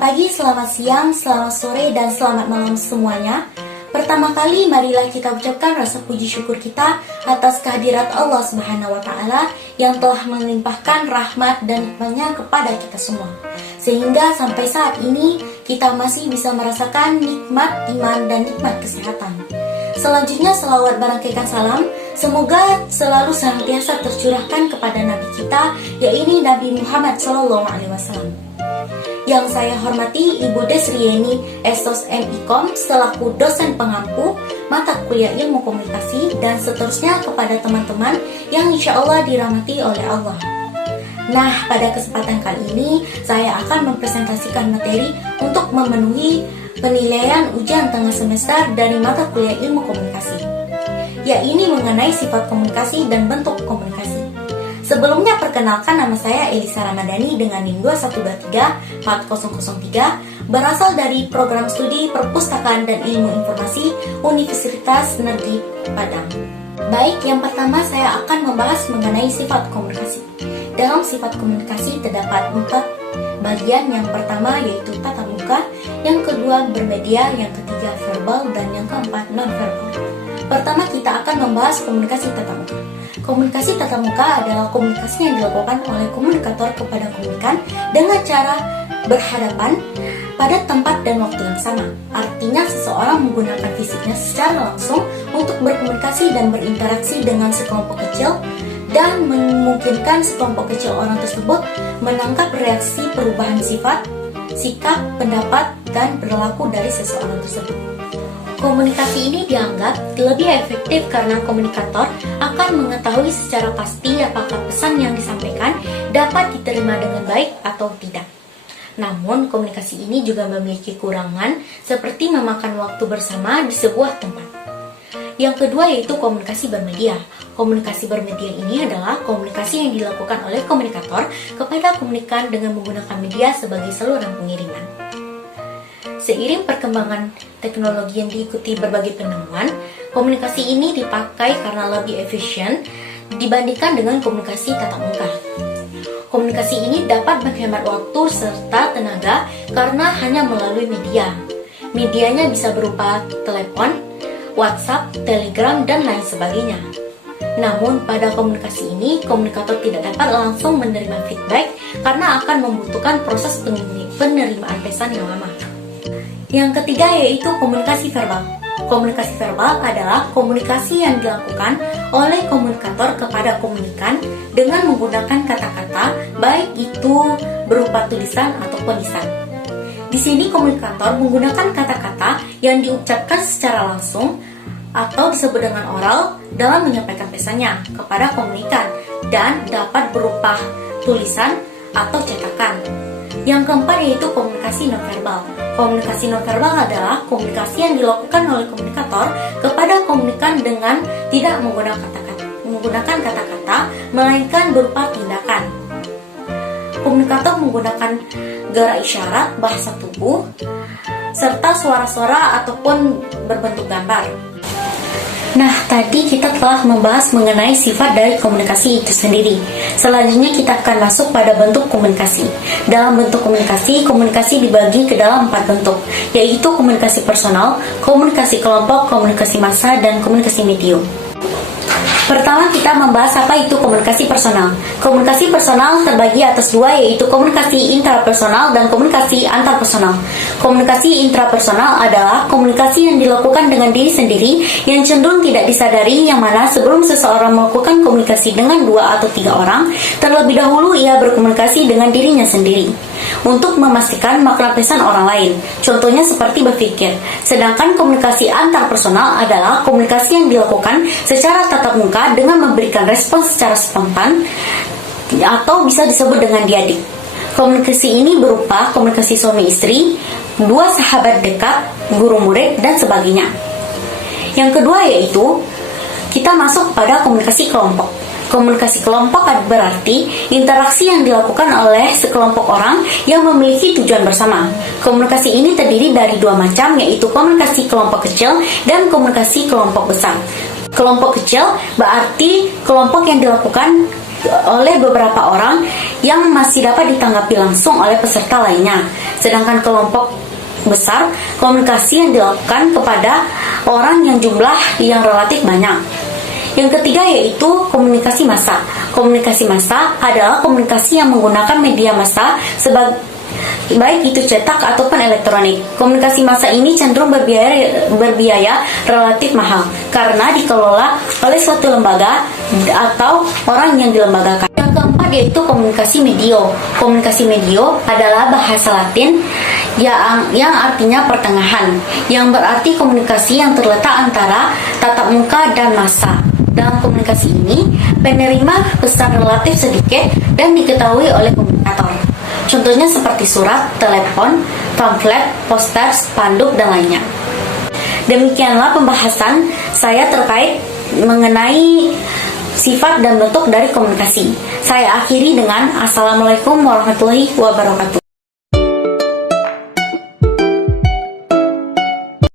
Selamat pagi, selamat siang, selamat sore, dan selamat malam semuanya. Pertama kali, marilah kita ucapkan rasa puji syukur kita atas kehadirat Allah Subhanahu wa Ta'ala yang telah melimpahkan rahmat dan nikmatnya kepada kita semua. Sehingga sampai saat ini, kita masih bisa merasakan nikmat iman dan nikmat kesehatan. Selanjutnya, selawat barangkaikan salam. Semoga selalu senantiasa tercurahkan kepada Nabi kita, yaitu Nabi Muhammad SAW. Yang saya hormati Ibu Desrieni Estos MIKOM selaku dosen pengampu mata kuliah ilmu komunikasi, dan seterusnya kepada teman-teman yang insya Allah dirahmati oleh Allah. Nah, pada kesempatan kali ini saya akan mempresentasikan materi untuk memenuhi penilaian ujian tengah semester dari mata kuliah ilmu komunikasi, yaitu mengenai sifat komunikasi dan bentuk komunikasi. Sebelumnya, perkenalkan, nama saya Elisa Ramadhani dengan NIM 21234003, berasal dari program studi Perpustakaan dan Ilmu Informasi Universitas Negeri Padang. Baik, yang pertama saya akan membahas mengenai sifat komunikasi. Dalam sifat komunikasi terdapat 4 bagian. Yang pertama yaitu tatap muka, yang kedua bermedia, yang ketiga verbal, dan yang keempat non-verbal. Pertama, kita akan membahas komunikasi tatap muka. Komunikasi tatap muka adalah komunikasi yang dilakukan oleh komunikator kepada komunikan dengan cara berhadapan pada tempat dan waktu yang sama. Artinya, seseorang menggunakan fisiknya secara langsung untuk berkomunikasi dan berinteraksi dengan sekelompok kecil, dan memungkinkan sekelompok kecil orang tersebut menangkap reaksi perubahan sifat, sikap, pendapat, dan perilaku dari seseorang tersebut. Komunikasi ini dianggap lebih efektif karena komunikator akan mengetahui secara pasti apakah pesan yang disampaikan dapat diterima dengan baik atau tidak. Namun, komunikasi ini juga memiliki kekurangan seperti memakan waktu bersama di sebuah tempat. Yang kedua yaitu komunikasi bermedia. Komunikasi bermedia ini adalah komunikasi yang dilakukan oleh komunikator kepada komunikan dengan menggunakan media sebagai saluran pengiriman. Seiring perkembangan teknologi yang diikuti berbagai penemuan, komunikasi ini dipakai karena lebih efisien dibandingkan dengan komunikasi tatap muka. Komunikasi ini dapat menghemat waktu serta tenaga karena hanya melalui media. Medianya bisa berupa telepon, WhatsApp, Telegram, dan lain sebagainya. Namun, pada komunikasi ini, komunikator tidak dapat langsung menerima feedback karena akan membutuhkan proses penerimaan pesan yang lama. Yang ketiga yaitu komunikasi verbal. Komunikasi verbal adalah komunikasi yang dilakukan oleh komunikator kepada komunikan dengan menggunakan kata-kata, baik itu berupa tulisan ataupun lisan. Di sini komunikator menggunakan kata-kata yang diucapkan secara langsung atau disebut dengan oral dalam menyampaikan pesannya kepada komunikan, dan dapat berupa tulisan atau cetakan. Yang keempat yaitu komunikasi nonverbal. Komunikasi nonverbal adalah komunikasi yang dilakukan oleh komunikator kepada komunikan dengan tidak menggunakan kata-kata, melainkan berupa tindakan. Komunikator menggunakan gerak isyarat, bahasa tubuh, serta suara-suara ataupun berbentuk gambar. Nah, tadi kita telah membahas mengenai sifat dari komunikasi itu sendiri. Selanjutnya kita akan masuk pada bentuk komunikasi. Dalam bentuk komunikasi, komunikasi dibagi ke dalam 4 bentuk, yaitu komunikasi personal, komunikasi kelompok, komunikasi massa, dan komunikasi medium. Pertama, kita membahas apa itu komunikasi personal. Komunikasi personal terbagi atas 2, yaitu komunikasi intrapersonal dan komunikasi antarpersonal. Komunikasi intrapersonal adalah komunikasi yang dilakukan dengan diri sendiri yang cenderung tidak disadari, yang mana sebelum seseorang melakukan komunikasi dengan 2 atau 3 orang, terlebih dahulu ia berkomunikasi dengan dirinya sendiri untuk memastikan makna pesan orang lain. Contohnya seperti berpikir. Sedangkan komunikasi antarpersonal adalah komunikasi yang dilakukan secara tatap muka dengan memberikan respons secara spontan atau bisa disebut dengan diadik. Komunikasi ini berupa komunikasi suami istri, 2 sahabat dekat, guru murid, dan sebagainya. Yang kedua yaitu kita masuk pada komunikasi kelompok. Komunikasi kelompok berarti interaksi yang dilakukan oleh sekelompok orang yang memiliki tujuan bersama. Komunikasi ini terdiri dari 2 macam, yaitu komunikasi kelompok kecil dan komunikasi kelompok besar. Kelompok kecil berarti kelompok yang dilakukan oleh beberapa orang yang masih dapat ditanggapi langsung oleh peserta lainnya. Sedangkan kelompok besar, komunikasi yang dilakukan kepada orang yang jumlah yang relatif banyak. Yang ketiga yaitu komunikasi massa. Komunikasi massa adalah komunikasi yang menggunakan media massa baik itu cetak ataupun elektronik. Komunikasi massa ini cenderung berbiaya relatif mahal karena dikelola oleh suatu lembaga atau orang yang dilembagakan. Yang keempat yaitu komunikasi medio. Komunikasi medio adalah bahasa Latin yang artinya pertengahan, yang berarti komunikasi yang terletak antara tatap muka dan massa. Dalam komunikasi ini, penerima pesan relatif sedikit dan diketahui oleh komunikator. Contohnya seperti surat, telepon, pamflet, poster, spanduk, dan lainnya. Demikianlah pembahasan saya terkait mengenai sifat dan bentuk dari komunikasi. Saya akhiri dengan Assalamualaikum warahmatullahi wabarakatuh.